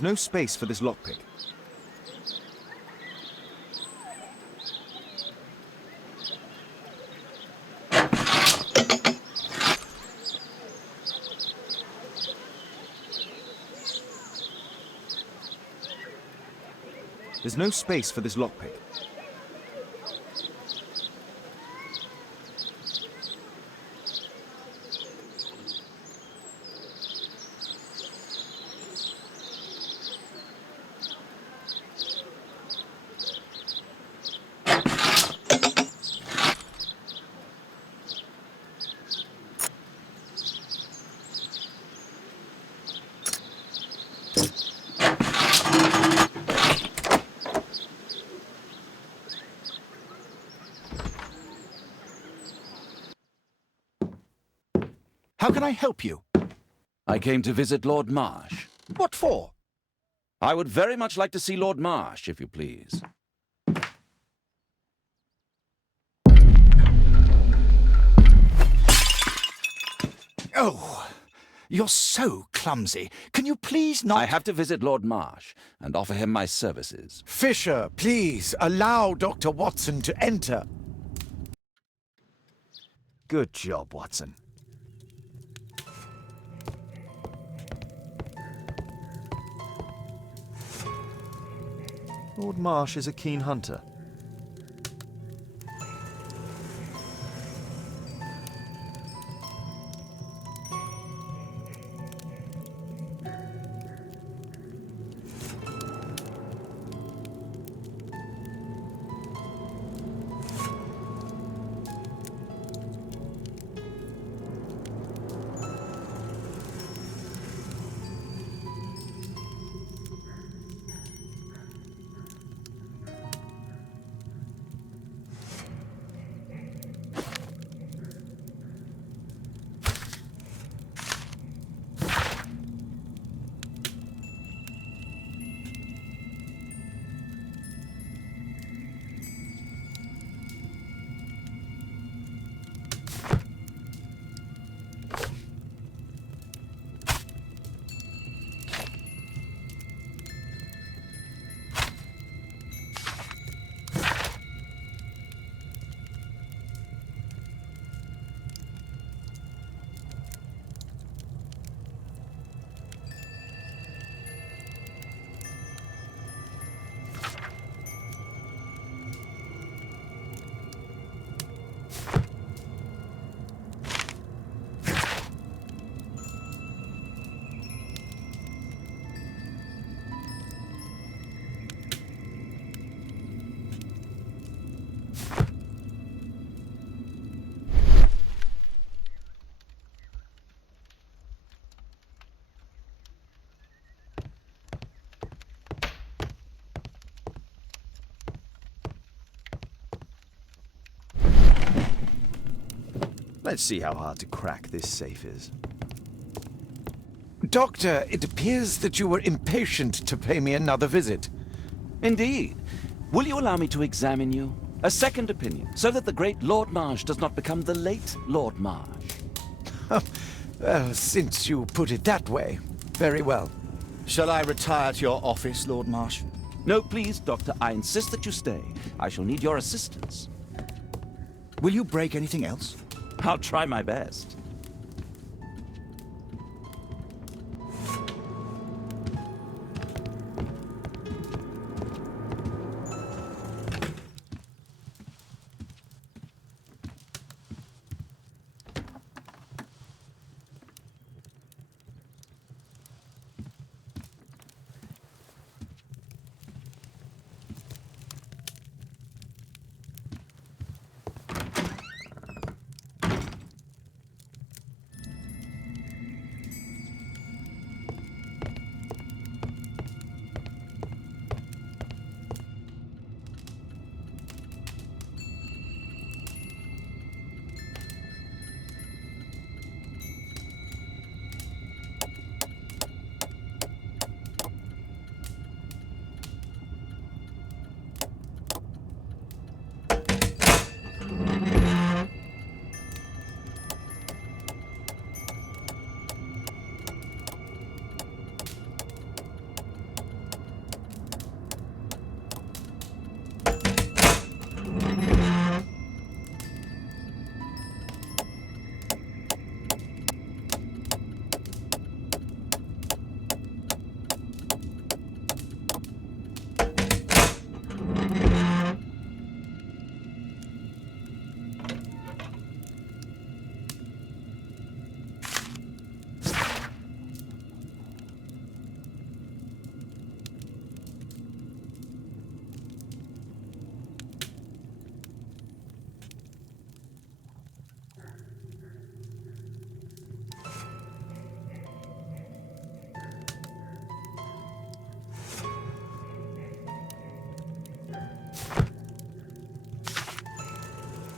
There's no space for this lockpick. There's no space for this lockpick. How can I help you? I came to visit Lord Marsh. What for? I would very much like to see Lord Marsh, if you please. Oh, you're so clumsy. Can you please not— I have to visit Lord Marsh and offer him my services. Fisher, please, allow Dr. Watson to enter. Good job, Watson. Lord Marsh is a keen hunter. Let's see how hard to crack this safe is. Doctor, it appears that you were impatient to pay me another visit. Indeed. Will you allow me to examine you? A second opinion, so that the great Lord Marsh does not become the late Lord Marsh. Well, since you put it that way, very well. Shall I retire to your office, Lord Marsh? No, please, Doctor. I insist that you stay. I shall need your assistance. Will you break anything else? I'll try my best.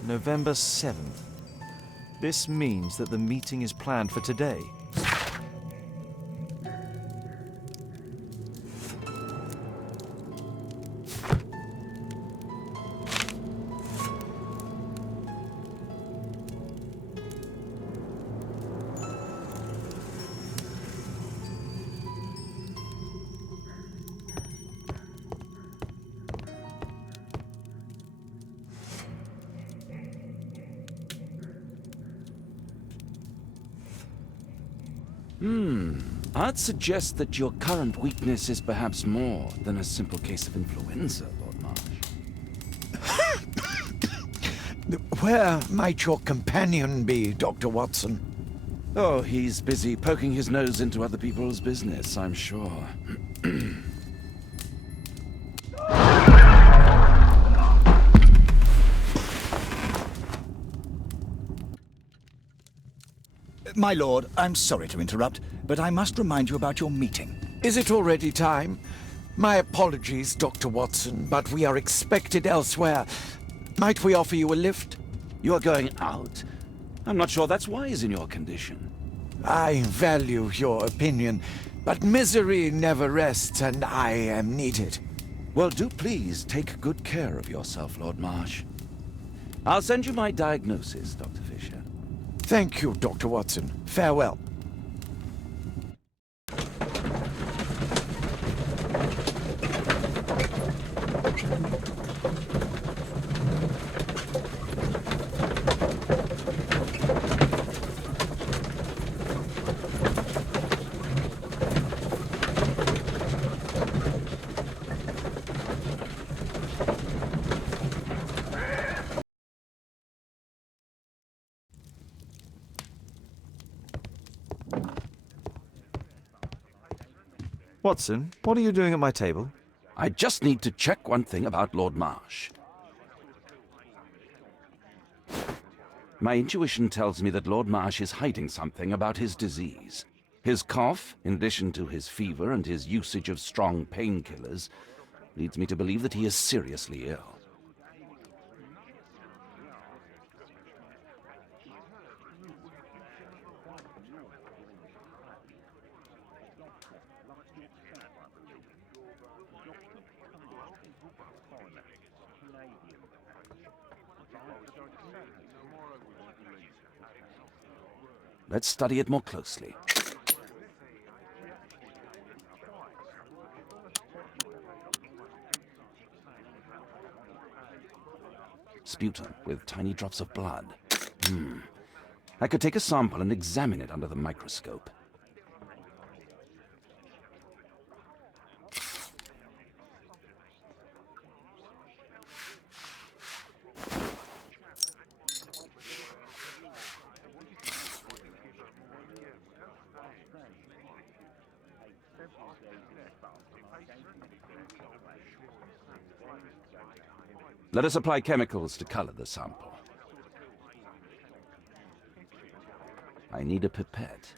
November 7th. This means that the meeting is planned for today. I'd suggest that your current weakness is perhaps more than a simple case of influenza, Lord Marsh. Where might your companion be, Dr. Watson? Oh, he's busy poking his nose into other people's business, I'm sure. My lord, I'm sorry to interrupt, but I must remind you about your meeting. Is it already time? My apologies, Dr. Watson, but we are expected elsewhere. Might we offer you a lift? You are going out? I'm not sure that's wise in your condition. I value your opinion, but misery never rests, and I am needed. Well, do please take good care of yourself, Lord Marsh. I'll send you my diagnosis, Dr. Fisher. Thank you, Dr. Watson. Farewell. Watson, what are you doing at my table? I just need to check one thing about Lord Marsh. My intuition tells me that Lord Marsh is hiding something about his disease. His cough, in addition to his fever and his usage of strong painkillers, leads me to believe that he is seriously ill. Let's study it more closely. Sputum with tiny drops of blood. I could take a sample and examine it under the microscope. Let us apply chemicals to color the sample. I need a pipette.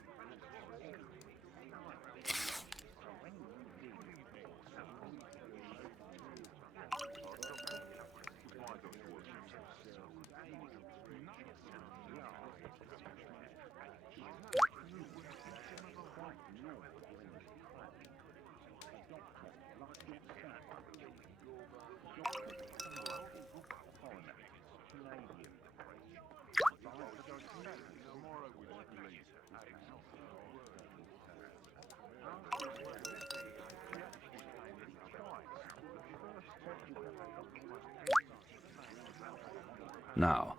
Now,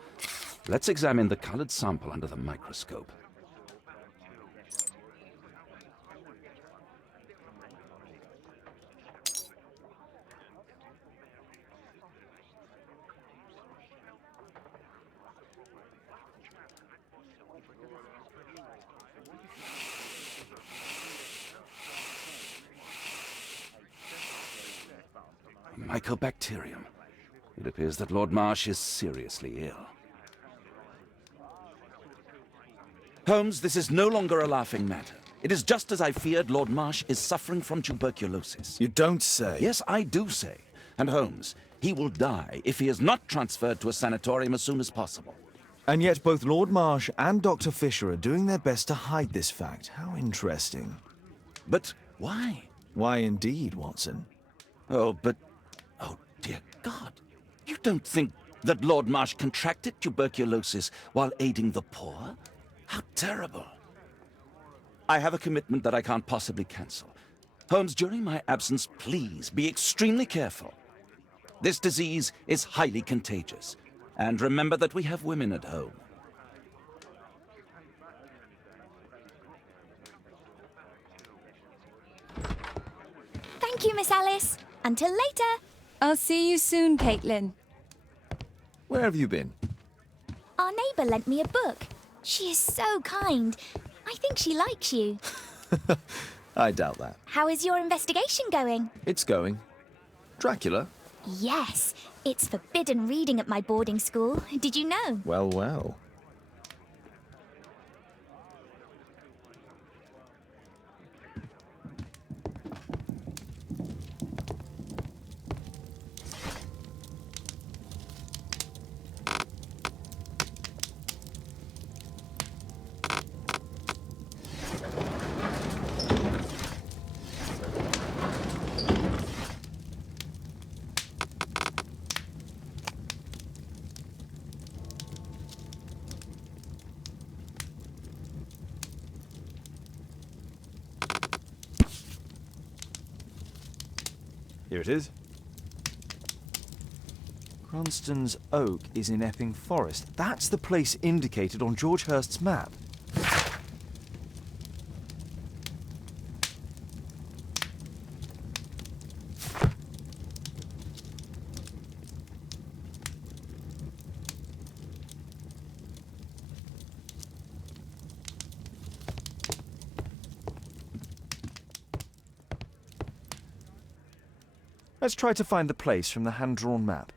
let's examine the colored sample under the microscope. Mycobacterium. It appears that Lord Marsh is seriously ill. Holmes, this is no longer a laughing matter. It is just as I feared. Lord Marsh is suffering from tuberculosis. You don't say. Yes, I do say. And Holmes, He will die if he is not transferred to a sanatorium as soon as possible. And yet both Lord Marsh and Dr. Fisher are doing their best to hide this fact. How interesting. But why? Why indeed, Watson? Oh, but... Oh, dear God. You don't think that Lord Marsh contracted tuberculosis while aiding the poor? How terrible. I have a commitment that I can't possibly cancel. Holmes, during my absence, please be extremely careful. This disease is highly contagious. And remember that we have women at home. Thank you, Miss Alice. Until later. I'll see you soon, Caitlin. Where have you been? Our neighbour lent me a book. She is so kind. I think she likes you. I doubt that. How is your investigation going? It's going. Dracula? Yes, it's forbidden reading at my boarding school. Did you know? Well, well. Here it is. Cranston's Oak is in Epping Forest. That's the place indicated on George Hurst's map. Let's try to find the place from the hand-drawn map.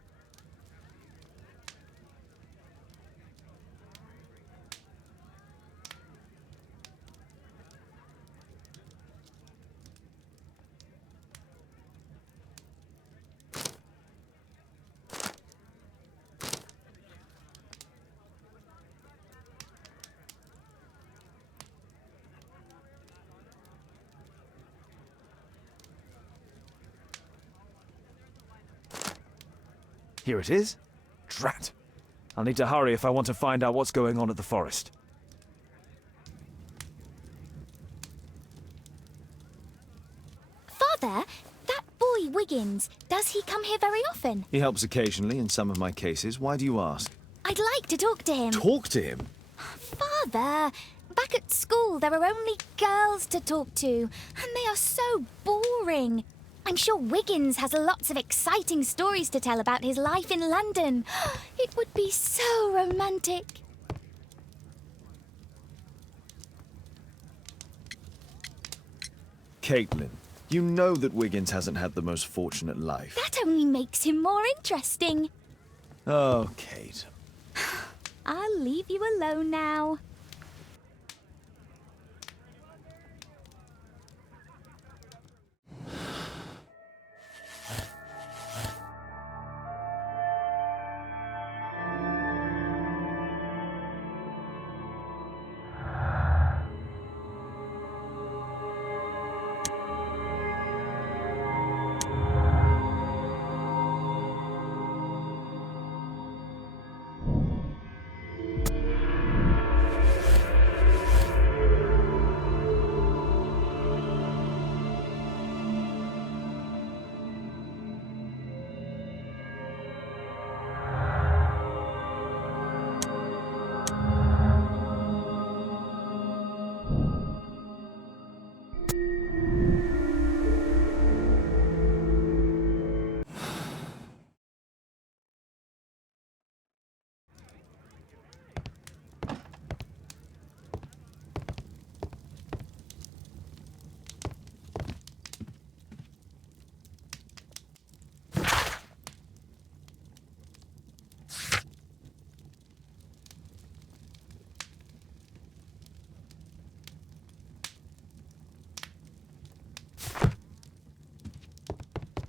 Here it is. Drat. I'll need to hurry if I want to find out what's going on at the forest. Father, that boy Wiggins, does he come here very often? He helps occasionally in some of my cases. Why do you ask? I'd like to talk to him. Talk to him? Father, back at school there are only girls to talk to, and they are so boring. I'm sure Wiggins has lots of exciting stories to tell about his life in London. It would be so romantic. Caitlin, you know that Wiggins hasn't had the most fortunate life. That only makes him more interesting. Oh, Kate. I'll leave you alone now.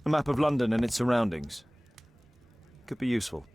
A map of London and its surroundings. Could be useful.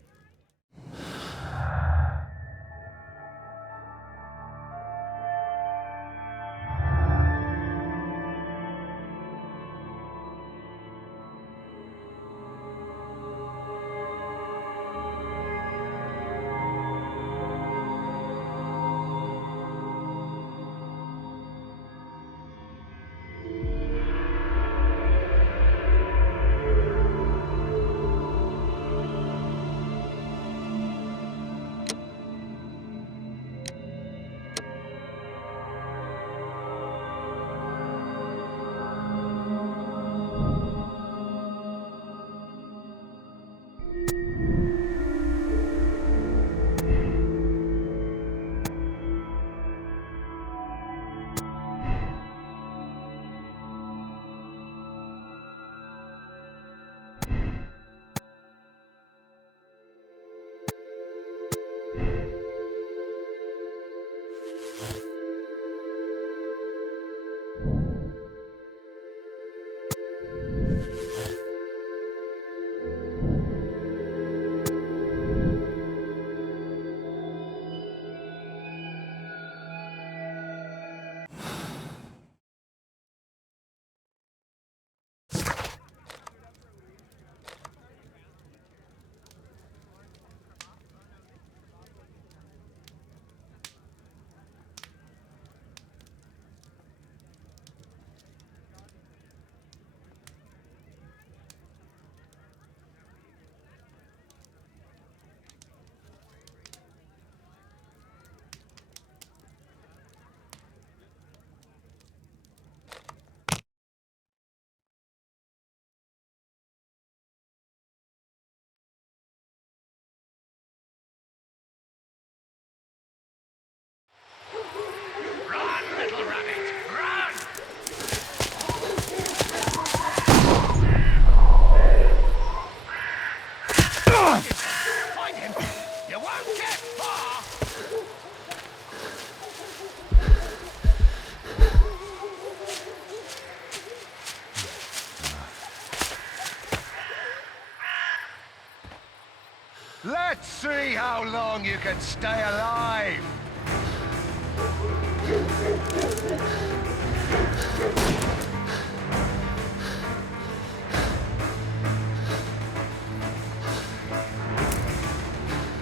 Let's see how long you can stay alive!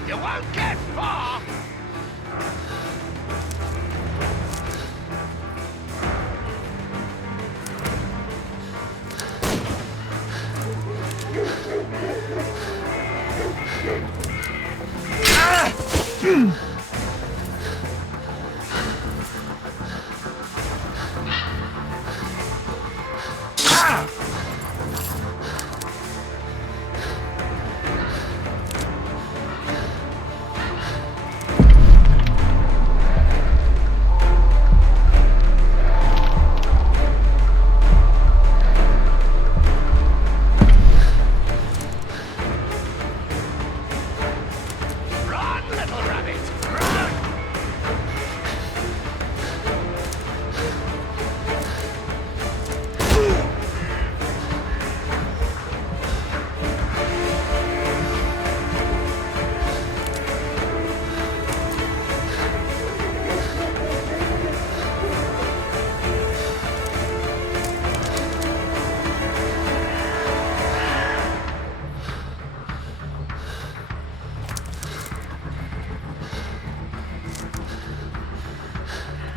You won't get far!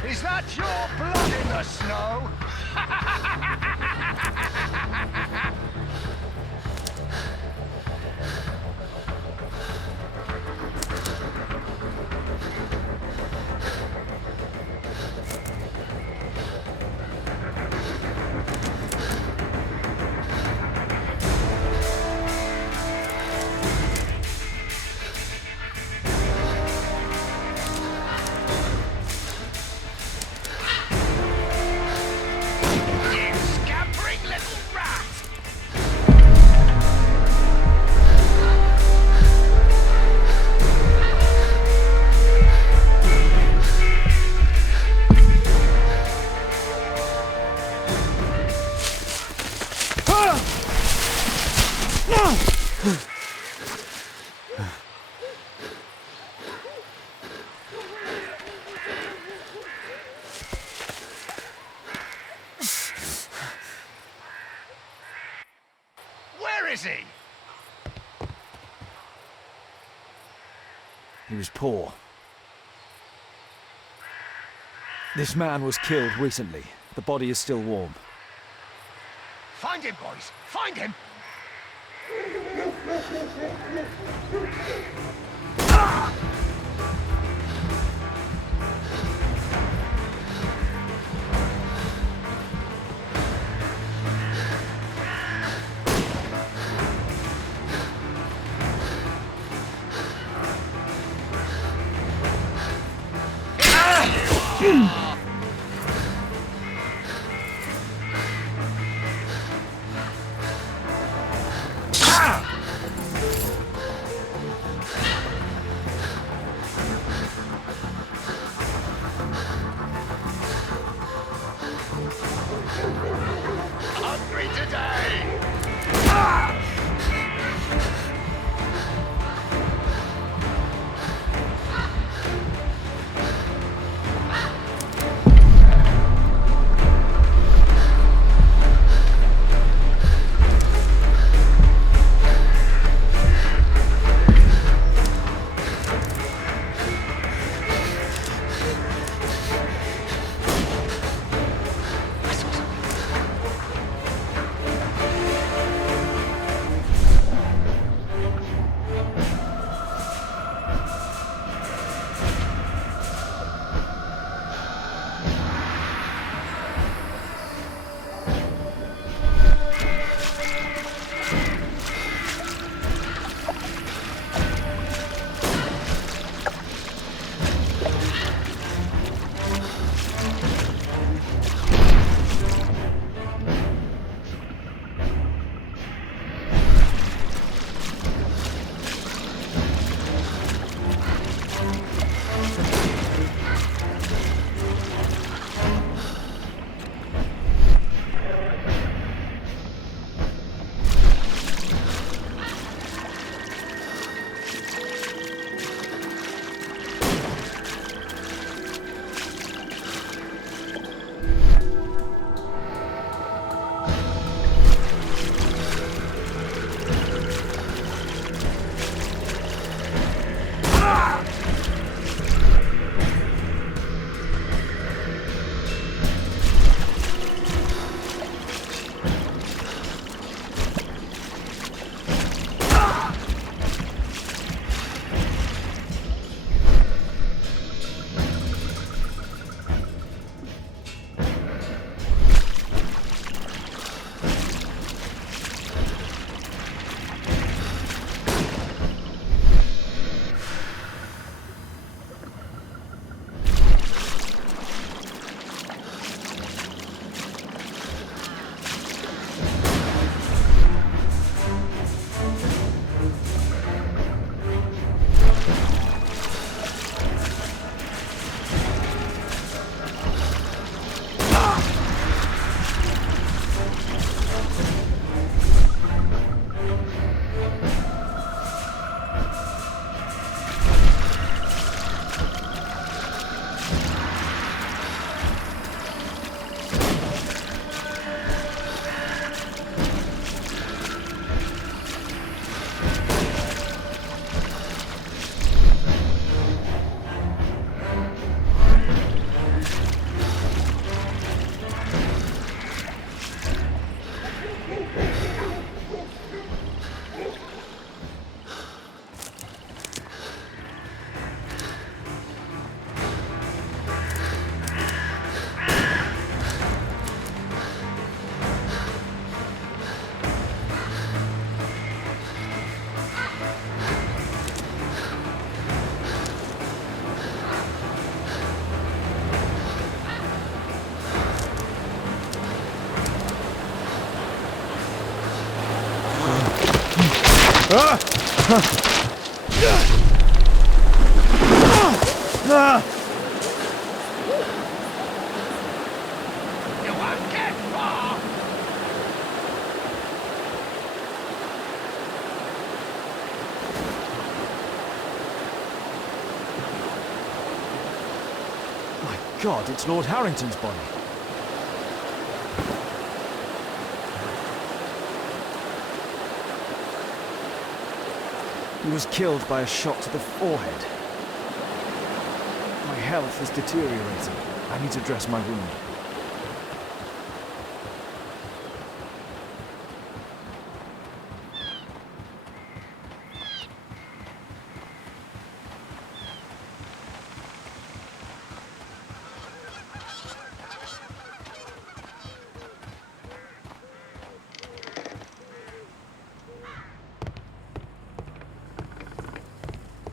Is that your blood in the snow? You scampering little rat! He was poor. This man was killed recently. The body is still warm. Find him, boys! Find him! Hungry today! You won't get far! My God, it's Lord Harrington's body. He was killed by a shot to the forehead. health is deteriorating. I need to dress my wound.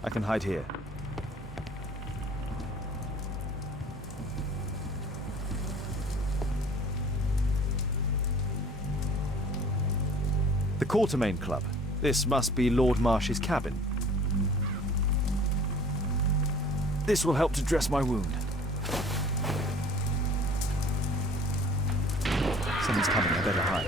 I can hide here. The Quartermain Club. This must be Lord Marsh's cabin. This will help to dress my wound. Someone's coming, I better hide.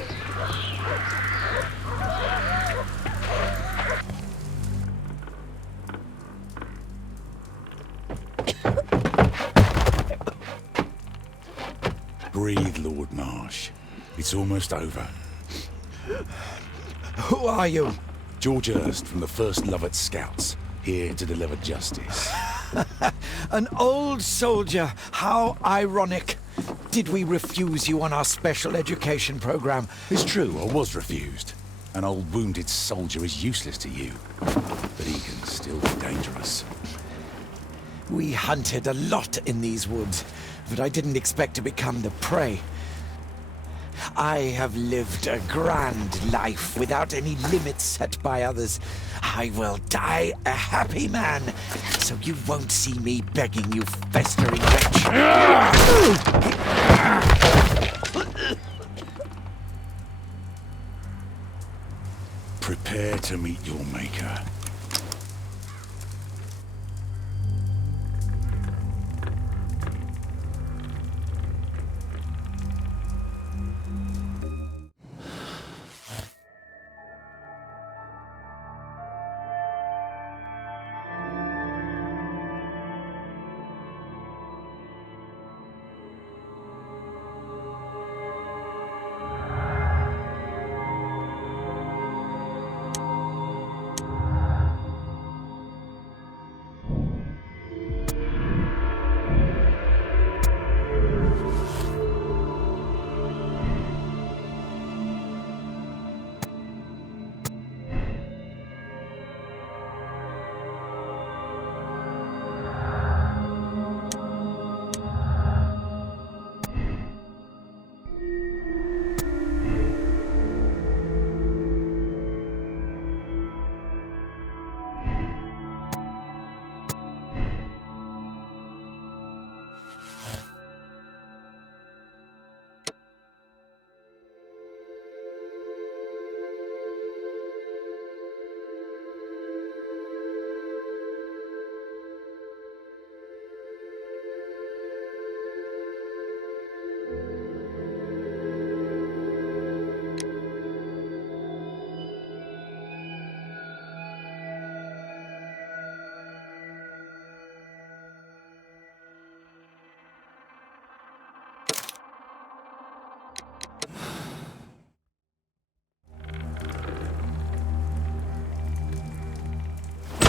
Breathe, Lord Marsh. It's almost over. Who are you? George Hurst from the 1st Lovett Scouts, here to deliver justice. An old soldier. How ironic. Did we refuse you on our special education program? It's true, I was refused. An old wounded soldier is useless to you, but he can still be dangerous. We hunted a lot in these woods, but I didn't expect to become the prey. I have lived a grand life without any limits set by others. I will die a happy man, so you won't see me begging you, festering wretch. Prepare to meet your maker.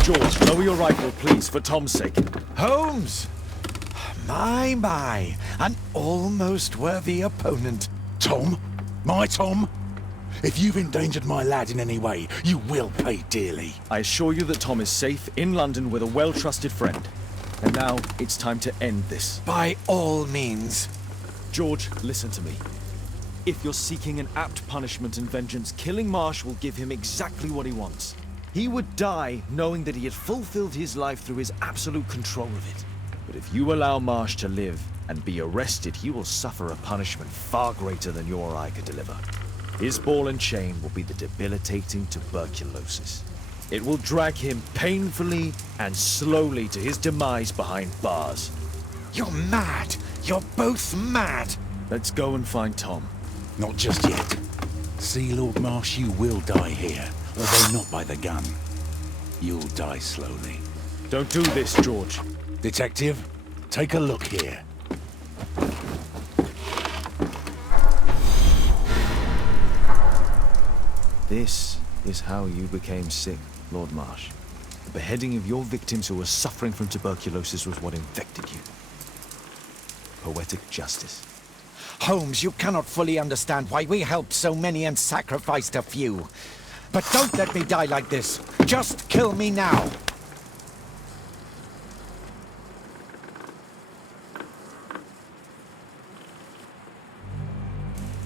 George, lower your rifle, please, for Tom's sake. Holmes! My, an almost worthy opponent. Tom? My Tom? If you've endangered my lad in any way, you will pay dearly. I assure you that Tom is safe in London with a well-trusted friend. And now, it's time to end this. By all means. George, listen to me. If you're seeking an apt punishment and vengeance, killing Marsh will give him exactly what he wants. He would die knowing that he had fulfilled his life through his absolute control of it. But if you allow Marsh to live and be arrested, he will suffer a punishment far greater than you or I could deliver. His ball and chain will be the debilitating tuberculosis. It will drag him painfully and slowly to his demise behind bars. You're mad. You're both mad. Let's go and find Tom. Not just yet. See, Lord Marsh, you will die here, although not by the gun. You'll die slowly. Don't do this, George. Detective, take a look here. This is how you became sick, Lord Marsh. The beheading of your victims who were suffering from tuberculosis was what infected you. Poetic justice. Holmes, you cannot fully understand why we helped so many and sacrificed a few. But don't let me die like this. Just kill me now.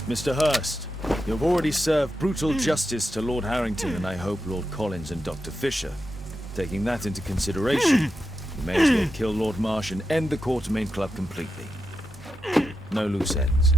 Mr. Hurst, you've already served brutal justice to Lord Harrington and I hope Lord Collins and Dr. Fisher. Taking that into consideration, you may as well kill Lord Marsh and end the Quartermain Club completely. No loose ends.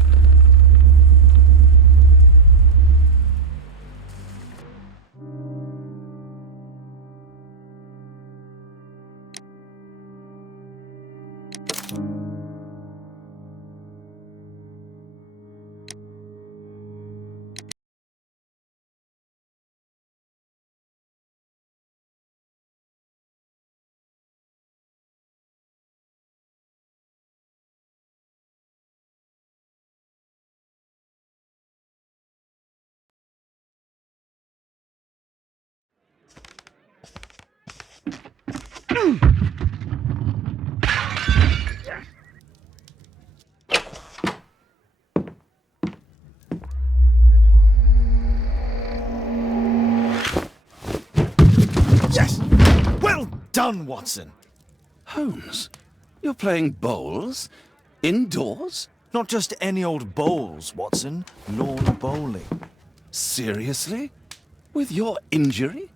Yes! Well done, Watson! Holmes, you're playing bowls? Indoors? Not just any old bowls, Watson. Lawn bowling. Seriously? With your injury?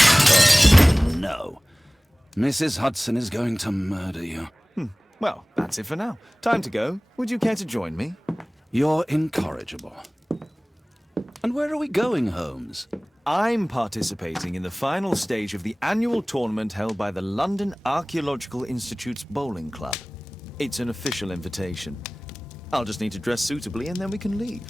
Oh, no. Mrs. Hudson is going to murder you. Well, that's it for now. Time to go. Would you care to join me? You're incorrigible. And where are we going, Holmes? I'm participating in the final stage of the annual tournament held by the London Archaeological Institute's bowling club. It's an official invitation. I'll just need to dress suitably and then we can leave.